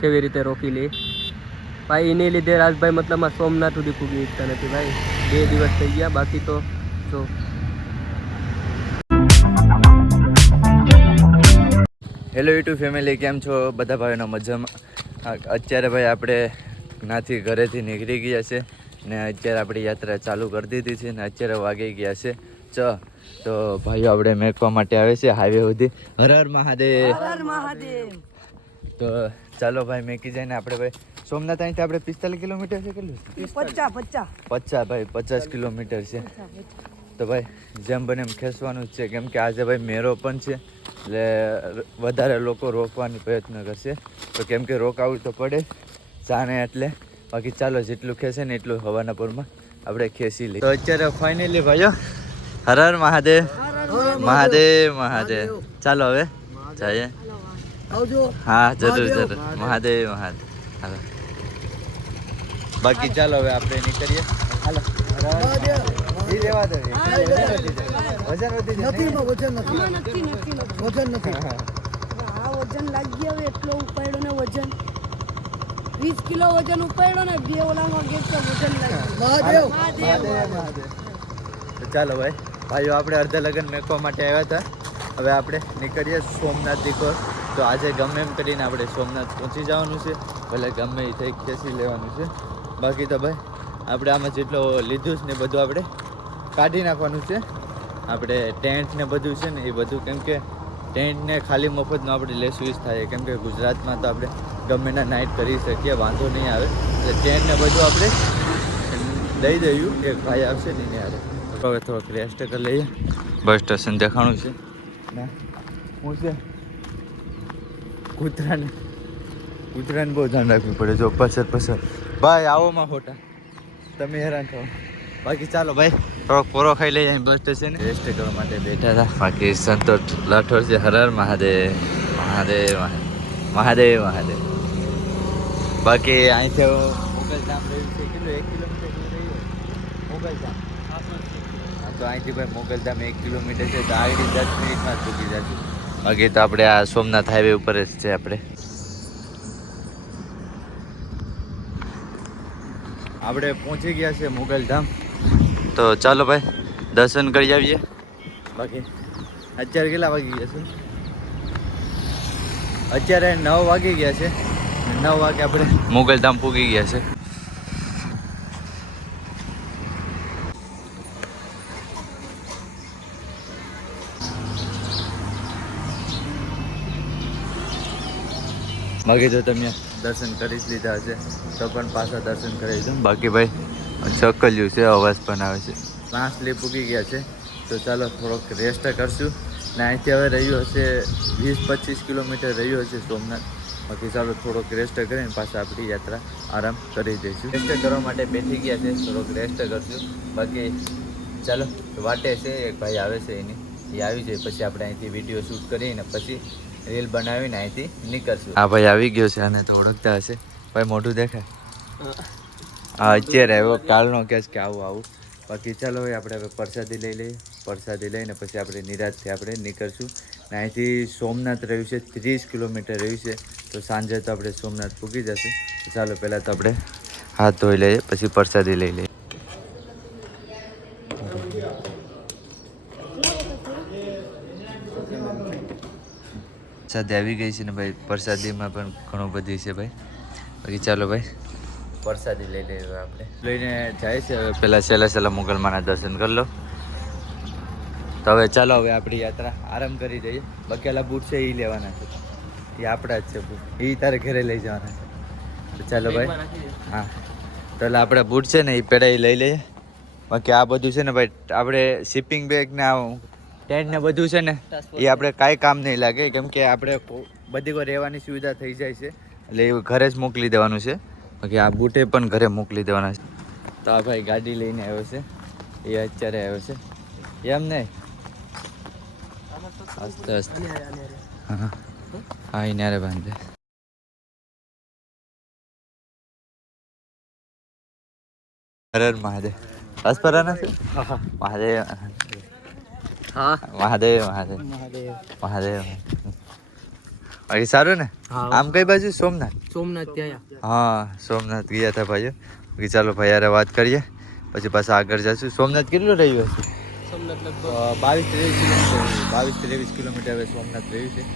કેવી રીતે રોકી લે ભાઈ. એની લીધે રાજભાઈ મતલબમાં સોમનાથ સુધી પૂગી શકતા નથી ભાઈ. 2 દિવસ થઈ ગયા. બાકી તો જો હેલો યુટ્યુબ ફેમિલી, કેમ છો બધા ભાઈઓનો મજામાં? અત્યારે ભાઈ આપણે નાથી ઘરેથી નીકળી ગયા છે ને અત્યારે આપણી યાત્રા ચાલુ કરી દીધી છે ને અત્યારે વાગી ગયા છે તો ભાઈઓ આપણે મેકવા માટે આવે છે હાઈવે સુધી. હર હર મહાદેવ, હર મહાદેવ. તો ચાલો ભાઈ મેકી જાય ને આપણે ભાઈ સોમનાથ અહીંથી આપણે 45 કિલોમીટર છે. કેટલું? 50 ભાઈ 50 કિલોમીટર છે. તો ભાઈ જેમ બને એમ ખેંચવાનું જ છે, કેમ કે આજે ભાઈ મેળો પણ છે એટલે વધારે લોકો રોકવાની પ્રયત્ન કરશે. તો કેમ કે રોકાવું તો પડે જાણે એટલે. બાકી ચાલો જેટલું ખેંચે ને એટલું હવાના પૂરમાં આપણે ખેંચી લઈએ. તો અત્યારે ફાઇનલી ભાઈઓ હર હર મહાદેવ, મહાદેવ મહાદેવ. ચાલો હવે જઈએ. હા જરૂર જરૂર. મહાદેવ મહાદેવ. હાલો બાકી ચાલો હવે આપણે નીકળીએ. હાલો લેવા દે. વજન વધી વજન લાગી હવે એટલો ઉપાડ્યો ને વજન 20 કિલો વજન ઉપાડ્યો ને 2 ઓલામાં ગેસ વજન લાગ્યું. તો ચાલો ભાઈઓ આપણે અડધા લગન મેકવા માટે આવ્યા હતા. હવે આપણે નીકળીએ સોમનાથ દીકો. તો આજે ગમે એમ કરીને આપણે સોમનાથ પહોંચી જવાનું છે, ભલે ગમે એ થઈ ખેંચી લેવાનું છે. બાકી તો ભાઈ આપણે આમાં જેટલો લીધું છે ને બધું આપણે કાઢી નાખવાનું છે. આપણે ટેન્ટ ને બધું છે ને એ બધું, કેમ કે ટેન્ટને ખાલી મફતનું આપણે લેશું જ થાય, કેમ કે ગુજરાતમાં તો આપણે ગમે ના નાઇટ કરી શકીએ, વાંધો નહીં આવે. એટલે ટેન્ટ ને બધું આપણે દઈ દઈએ. એક ભાઈ આવશે ને એને આવે. હવે થોડોક રેસ્ટ કરી લઈએ. બસ સ્ટેશન દેખાણું છે ના હું છે. કૂતરાને બહુ ધ્યાન રાખવું પડે. જો પસર ભાઈ આવોમાં ખોટા તમે હેરાન થો. બાકી ચાલો ભાઈ થોડોક પોરો ખાઈ લઈએ. બસ સ્ટેશન રેસ્ટ કરવા માટે બેઠા હતા. બાકી સંતોષ લાઠોડ છે. હર હર મહાદેવ, મહાદેવ મહાદેવ મહાદેવ. બાકી અહીંથી મોગલધામ રહ્યું છે કેટલું? 1 કિલોમીટર રહ્યું મોગલધામ. તો અહીંથી ભાઈ મોગલધામ 1 કિલોમીટર છે. તો આગળ 10 મિનિટમાં જ પૂકી જશું. બાકી તો આપણે આ સોમનાથ હાઈવે ઉપર જ છે. આપણે પહોંચી ગયા છે મોગલધામ. તો ચાલો ભાઈ દર્શન કરી આવીએ. બાકી અત્યારે કેટલા વાગી ગયા છે? અત્યારે 9 વાગી ગયા છે. 9 વાગે આપણે મોગલધામ પૂગી ગયા છે. બાકી તો તમે દર્શન કરી જ લીધા હશે તો પણ પાછા દર્શન કરી દઉં. બાકી ભાઈ ચકલ્યું છે, અવાજ પણ આવે છે. શ્વાસ લે પૂગી ગયા છે. તો ચાલો થોડોક રેસ્ટ કરશું ને અહીંથી હવે રહ્યું હશે 20-25 કિલોમીટર રહ્યું હશે સોમનાથ. બાકી ચાલો થોડોક રેસ્ટ કરીને પાછા આપણી યાત્રા આરામ કરી દઈશું. રેસ્ટ કરવા માટે બેઠી ગયા છે, થોડોક રેસ્ટ કરશું. બાકી ચાલો વાટે છે એક ભાઈ આવે છે એની, એ આવી જાય પછી આપણે અહીંથી વિડીયો શૂટ કરીને પછી રીલ બનાવીને અહીંથી નીકળશું. હા ભાઈ આવી ગયો છે. આને તો ઓળખતા હશે ભાઈ, મોઢું દેખાય. હા અત્યારે આવ્યો, કાલનો કેસ કે આવું. બાકી ચાલો ભાઈ આપણે હવે પ્રસાદી લઈ લઈએ. પ્રસાદી લઈને પછી આપણે નિરાશથી આપણે નીકળશું. ને અહીંથી સોમનાથ રહ્યું છે 30 કિલોમીટર રહ્યું છે. તો સાંજે તો આપણે સોમનાથ પૂગી જશું. તો ચાલો પહેલાં તો આપણે હાથ ધોઈ લઈએ પછી પ્રસાદી લઈ લઈએ. પ્રસાદી આવી ગઈ છે ને ભાઈ, પ્રસાદીમાં પણ ઘણું બધી છે ભાઈ. બાકી ચાલો ભાઈ પ્રસાદી લઈ લઈએ. આપણે લઈને જાય છે. હવે પહેલાં સહેલા મુગલમાના દર્શન કરી લો. તો હવે ચાલો હવે આપણી યાત્રા આરામ કરી દઈએ. બકેલા બૂટ છે એ લેવાના છે, એ આપણા જ છે બૂટ, એ તારે ઘરે લઈ જવાના છે. તો ચાલો ભાઈ હા તો એટલે આપણે બૂટ છે ને એ પહેલાં લઈ લઈએ. બાકી આ બધું છે ને ભાઈ આપણે શિપિંગ બેગ ને આ ટેન્ટ ને બધું છે ને એ આપણે કાંઈ કામ નહીં લાગે, કેમ કે આપણે બધી કોઈ રહેવાની સુવિધા થઈ જાય છે એટલે એ ઘરે જ મોકલી દેવાનું છે. બાકી આ બૂટે પણ ઘરે મોકલી દેવાના છે. તો આ ભાઈ ગાડી લઈને આવ્યો છે, એ અત્યારે આવ્યો છે એમ નહીં. આસ્તે હા હા એને બાંધે. હર હર મહાદેવ. અસ્પરાના છે મહાદેવ. હા મહાદેવ મહાદેવ મહાદેવ. બાકી સારું ને હા. આમ કઈ બાજુ સોમનાથ સોમનાથ ત્યાં હા સોમનાથ ગયા હતા ભાઈઓ બાકી ચાલો ભાઈ યાર વાત કરીએ પછી પાછા આગળ જશું સોમનાથ કેટલું રહ્યું હશે સોમનાથ લગભગ 22-23 કિલોમીટર હવે સોમનાથ રહ્યું છે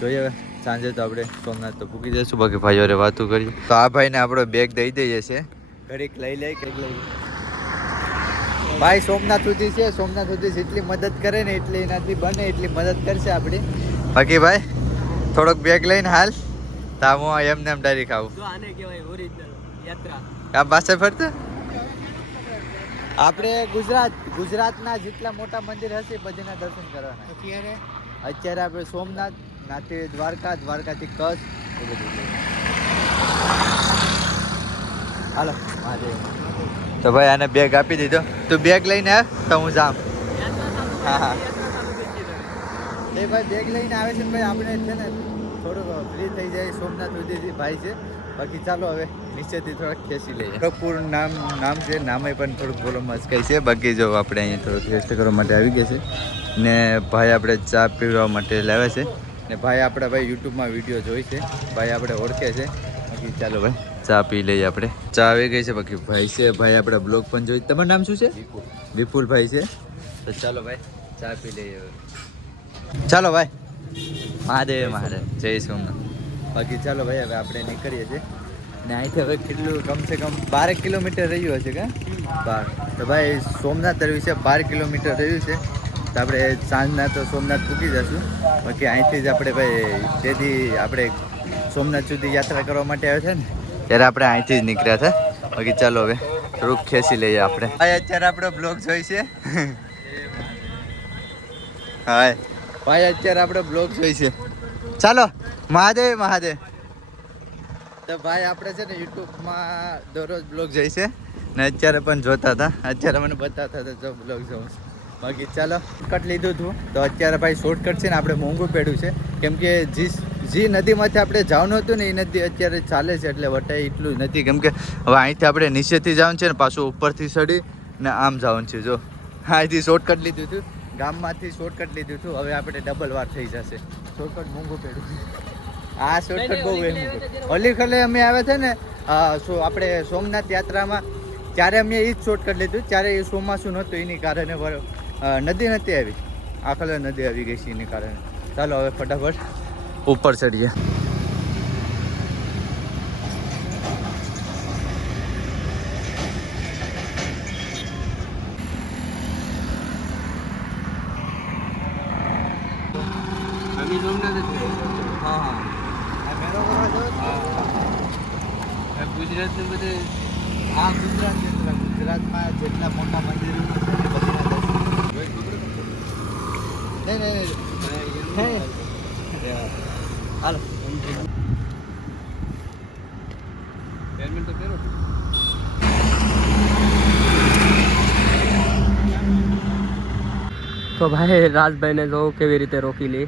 જોઈએ હવે સાંજે તો આપણે સોમનાથ તો પૂકી જઈશું બાકી ભાઈઓ વાતો કરીએ તો આ ભાઈને આપણો બેગ દઈ દઈએ છે ઘડીક લઈ ભાઈ સોમનાથ સુધી છે સોમનાથ સુધી જેટલી મદદ કરે ને એટલી એનાથી બને એટલી મદદ કરશે આપણી બાકી ભાઈ થોડોક બેગ લઈને હાલ તો હું એમને એમ ડાયરેક્ટ આવું જો આને કહેવાય ઓરિજિનલ યાત્રા આ પાસે ફરતો આપણે ગુજરાતના જેટલા મોટા મંદિર હશે બધીના દર્શન કરવાના અત્યારે આપણે સોમનાથ નાથી દ્વારકાથી કચ્છ એ બધું હાલો મહાદેવ તો ભાઈ આને બેગ આપી દીધો તું બેગ લઈને આવ તો હું જામ હા એ ભાઈ બેગ લઈને આવે છે ને ભાઈ આપણે છે ને થોડુંક ફ્રી થઈ જાય સોમનાથ સુધીથી ભાઈ છે બાકી ચાલો હવે નીચેથી થોડાક ખેંચી લઈએ ખડગપુર નામ છે નામે પણ થોડુંક બોલો મસ્કાઈ છે બાકી જો આપણે અહીંયા થોડુંક રેસ્ટ કરવા માટે આવી ગયા છે ને ભાઈ આપણે ચા પીવા માટે લાવ્યા છે ને ભાઈ આપણા ભાઈ યુટ્યુબમાં વિડીયો જોઈ છે ભાઈ આપણે ઓળખે છે બાકી ચાલો ભાઈ ચા પી લઈએ આપણે ચા આવી ગઈ છે બાકી ભાઈ છે ભાઈ આપણા બ્લોગ પણ જોઈ તમારું નામ શું છે વિપુલ ભાઈ છે તો ચાલો ભાઈ ચા પી લઈએ હવે ચાલો ભાઈ મહાદેવ જય સોમનાથ બાકી ચાલો ભાઈ હવે આપણે નીકળીએ છીએ ને અહીંથી હવે કેટલું કમસે કમ 12 કિલોમીટર રહ્યું હશે કે 12 તો ભાઈ સોમનાથ રહ્યું છે 12 કિલોમીટર રહ્યું છે તો આપણે સાંજના તો સોમનાથ પૂકી જશું બાકી અહીંથી જ આપણે ભાઈ તેથી આપણે સોમનાથ સુધી યાત્રા કરવા માટે આવ્યા છે ને ત્યારે આપણે અહીંથી જ નીકળ્યા હતા બાકી ચાલો હવે થોડુંક ખેંચી લઈએ આપણે ભાઈ અત્યારે આપણો બ્લોગ જોઈ છે હા ભાઈ અત્યારે આપણો બ્લોગ જોઈ છે ચાલો મહાદેવ તો ભાઈ આપણે છે ને યુટ્યુબમાં દરરોજ બ્લોગ જોઈ છે ને અત્યારે પણ જોતા હતા અત્યારે મને બતાવતા હતા જો બ્લોગ જોઉં બાકી ચાલો શોર્ટકટ લીધું હતું તો અત્યારે ભાઈ શોર્ટકટ છે ને આપણે મોંઘું પડ્યું છે કેમ કે જે નદીમાંથી આપણે જવાનું હતું ને એ નદી અત્યારે ચાલે છે એટલે વટાય એટલું નથી કેમ કે હવે અહીંથી આપણે નીચેથી જવાનું છે ને પાછું ઉપરથી ચડી ને આમ જવાનું છે જો અહીંથી શોર્ટકટ લીધું હતું ગામમાંથી શોર્ટકટ લીધું હતું હવે આપણે ડબલ વાર થઈ જશે શોર્ટકટ મોંઘું પડ્યું છે આ શોર્ટકટ બહુ ઓલી ખલે અમે આવ્યા હતા ને આપણે સોમનાથ યાત્રામાં ત્યારે અમે એ જ શોર્ટકટ લીધું ત્યારે એ ચોમાસું નહોતું એની કારણે નદી નથી આવી આખલે નદી આવી ગઈ છે એની કારણે ચાલો હવે ફટાફટ ઉપર ચડીએ ગુજરાતને બધે ગુજરાતમાં જેટલા મોટા મંદિરો છે ને બધીના દર્શન હાલો હેલ્મેટ તો પહેરો તો ભાઈ રાજભાઈને જો કેવી રીતે રોકી લે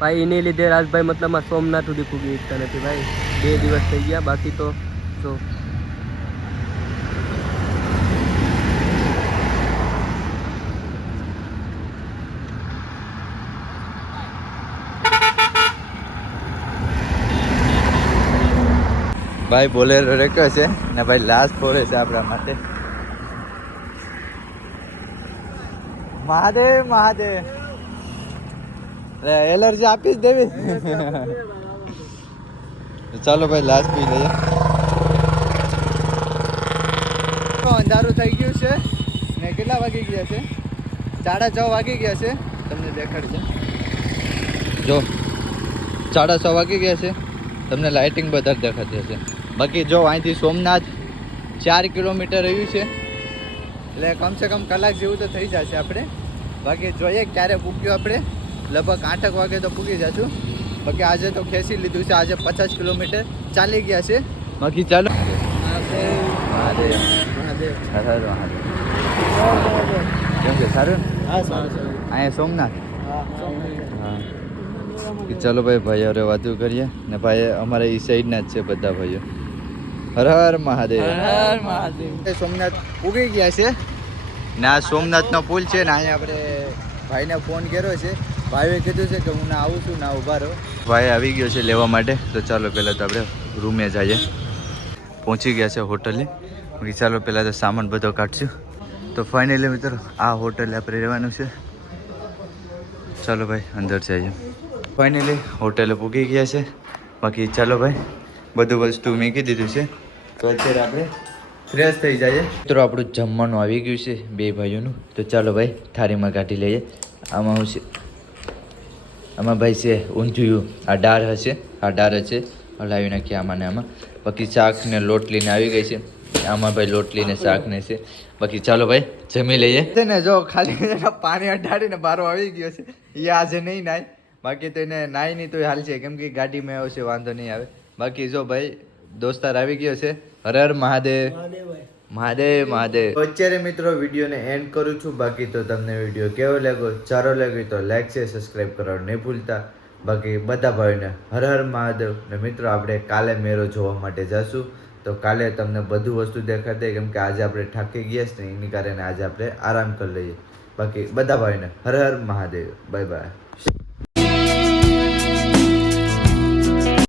ભાઈ એની લીધે રાજભાઈ મતલબમાં સોમનાથ સુધી પૂગી શકતા નથી ભાઈ 2 દિવસ થઈ ગયા બાકી તો જો ભાઈ બોલેરો રેક્યો છે ને ભાઈ લાશ ફોડે છે આપણા માટે મહાદેવ એલર્જી આપી જ દેવી ચાલો ભાઈ લાશ પી લઈએ અંધારું થઈ ગયું છે ને કેટલા વાગી ગયા છે 6:30 વાગી ગયા છે તમને દેખાડશે જો 6:30 વાગી ગયા છે તમને લાઇટિંગ બધા દેખાતી હશે બાકી જો અહીંથી સોમનાથ 4 કિલોમીટર રહ્યું છે એટલે કમસે કમ કલાક જેવું તો થઈ જશે આપણે બાકી જોઈએ ક્યારે પૂગ્યું આપણે લગભગ 8 વાગે તો પૂગી જશું બાકી આજે તો ખેંચી લીધું છે આજે 50 કિલોમીટર ચાલી ગયા છે બાકી ચાલો કેમ કે સારું અહીંયા સોમનાથ હા ચાલો ભાઈ અરે વાતું કરીએ ને ભાઈ અમારે એ સાઈડના જ છે બધા ભાઈઓ હર હર મહાદેવ સોમનાથ ઉગી ગયા છે ને આ સોમનાથનો પુલ છે ને અહીંયા આપણે ભાઈને ફોન કર્યો છે ભાઈએ કીધું છે કે હું ના આવું છું ના ઊભા રહો. ભાઈ આવી ગયો છે લેવા માટે. તો ચાલો પહેલાં તો આપણે રૂમે જઈએ. પહોંચી ગયા છે હોટલે. ચાલો પહેલાં તો સામાન બધો કાઢશું. તો ફાઇનલી મિત્રો આ હોટલે આપણે રહેવાનું છે. ચાલો ભાઈ અંદર જઈએ. ફાઇનલી હોટલે પૂગી ગયા છે. બાકી ચાલો ભાઈ બધું વસ્તુ મૂકી દીધું છે. તો અત્યારે આપણે ફ્રેશ થઈ જઈએ. મિત્રો આપણું જમવાનું આવી ગયું છે બે ભાઈઓનું. તો ચાલો ભાઈ થાળીમાં કાઢી લઈએ. આમાં હું છે આમાં ભાઈ છે ઊંધિયું. આ દાળ હશે, આ દાળ હશે હલાવી નાખીએ આમાં ને આમાં. બાકી શાક ને લોટલીને આવી ગઈ છે. આમાં ભાઈ લોટલી ને શાક ને છે. બાકી ચાલો ભાઈ જમી લઈએ. ને જો ખાલી પાણી અઢાડીને બારો આવી ગયો છે. એ આજે નહીં નાય. બાકી તો એને નાય નહીં તો હાલ છે, કેમ કે ગાડીમાં આવશે વાંધો નહીં આવે. બાકી જો ભાઈ દોસ્તાર આવી ગયો છે. હર હર મહાદેવ. મહાદેવ મહાદેવ. અત્યારે મિત્રો વિડીયોને એન્ડ કરું છું. બાકી તો તમને વિડીયો કેવો લાગ્યો, સારો લાગ્યો તો લાઈક છે, સબસ્ક્રાઈબ કરવાનું નહીં ભૂલતા. બાકી બધા ભાઈઓને હર હર મહાદેવ. ને મિત્રો આપણે કાલે મેળો જોવા માટે જશું. તો કાલે તમને બધું વસ્તુ દેખાડે, કેમ કે આજે આપણે થાકી ગયા છે ને એની કારણે આજે આપણે આરામ કરી લઈએ. બાકી બધા ભાઈને હર હર મહાદેવ. Bye by.